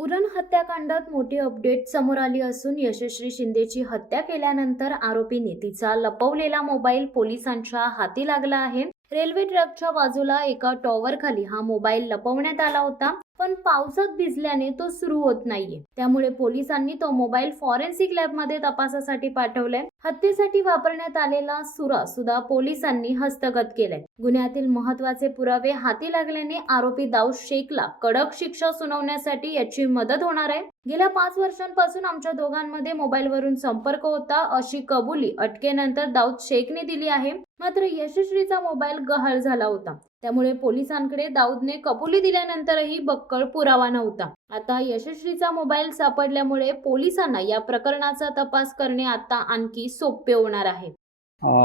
उरण हत्याकांडात मोठी अपडेट समोर आली असून यशस्वी शिंदेची हत्या केल्यानंतर आरोपीने तिचा लपवलेला मोबाईल पोलिसांच्या हाती लागला आहे। रेल्वे ट्रॅकच्या बाजूला एका टॉवर खाली हा मोबाईल लपवण्यात आला होता, पण पावसात भिजल्याने तो सुरू होत नाहीये। त्यामुळे पोलिसांनी तो मोबाईल फॉरेन्सिक लॅब मध्ये तपासासाठी पाठवलाय। हत्येसाठी वापरण्यात आलेला सुरा सुद्धा पोलिसांनी हस्तगत केलाय। गुन्ह्यातील महत्त्वाचे पुरावे हाती लागल्याने आरोपी दाऊद शेखला कडक शिक्षा सुनावण्यासाठी याची मदत होणार आहे। गेल्या 5 वर्षांपासून आमच्या दोघांमध्ये मोबाईलवरून संपर्क होता अशी कबुली अटकेनंतर दाऊद शेखने दिली आहे। मात्र यशस्वीचा मोबाईल गहाळ झाला होता, त्यामुळे पोलिसांकडे दाऊदने कबुली दिल्यानंतरही बक्कळ पुरावा नव्हता। आता यशस्वीचा मोबाईल सापडल्यामुळे पोलिसांना या प्रकरणाचा तपास करणे आता आणखी सोपे होणार आहे।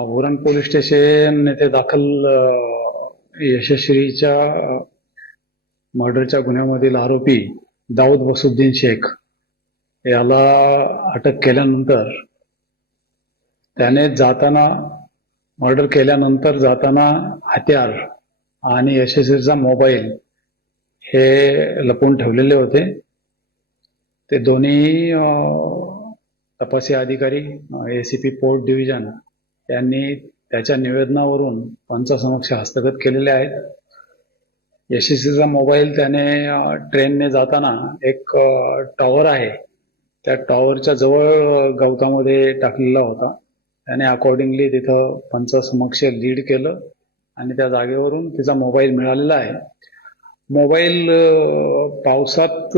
उरण पोलीस स्टेशन येथे दाखल यशस्वीच्या मर्डरच्या गुन्ह्यामधील आरोपी दाऊद वसुद्दीन शेख याला अटक केल्यानंतर त्याने मर्डर केल्यानंतर जाताना हत्यार आणि यशस्वीचा मोबाईल हे लपवून ठेवलेले होते। ते दोन्ही तपासी अधिकारी एसीपी पोर्ट डिव्हिजन यांनी त्याच्या निवेदनावरून पंचासमक्ष हस्तगत केलेले आहेत। यशस्वीचा मोबाईल त्याने ट्रेनने जाताना एक टॉवर आहे त्या टॉवरच्या जवळ गवतामध्ये टाकलेला होता। त्याने अकॉर्डिंगली तिथं पंचासमक्ष लीड केलं आणि त्या जागेवरून तिचा मोबाईल मिळालेला आहे। मोबाईल पावसात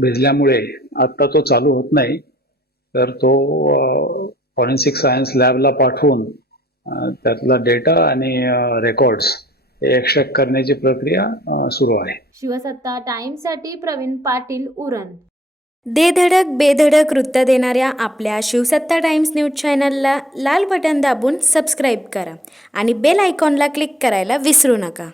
भिजल्यामुळे आता तो चालू होत नाही, तर तो फॉरेन्सिक सायन्स लॅबला पाठवून त्यातला डेटा आणि रेकॉर्ड्स एक्स्ट्रॅक्ट करण्याची प्रक्रिया सुरू आहे। शिवसत्ता टाइम्ससाठी प्रवीण पाटील, उरण। दे धडक बेधडक वृत्त देणाऱ्या आपल्या शिवसत्ता टाइम्स न्यूज चॅनलला लाल बटन दाबून सबस्क्राईब करा आणि बेल आयकॉनला क्लिक करायला विसरू नका।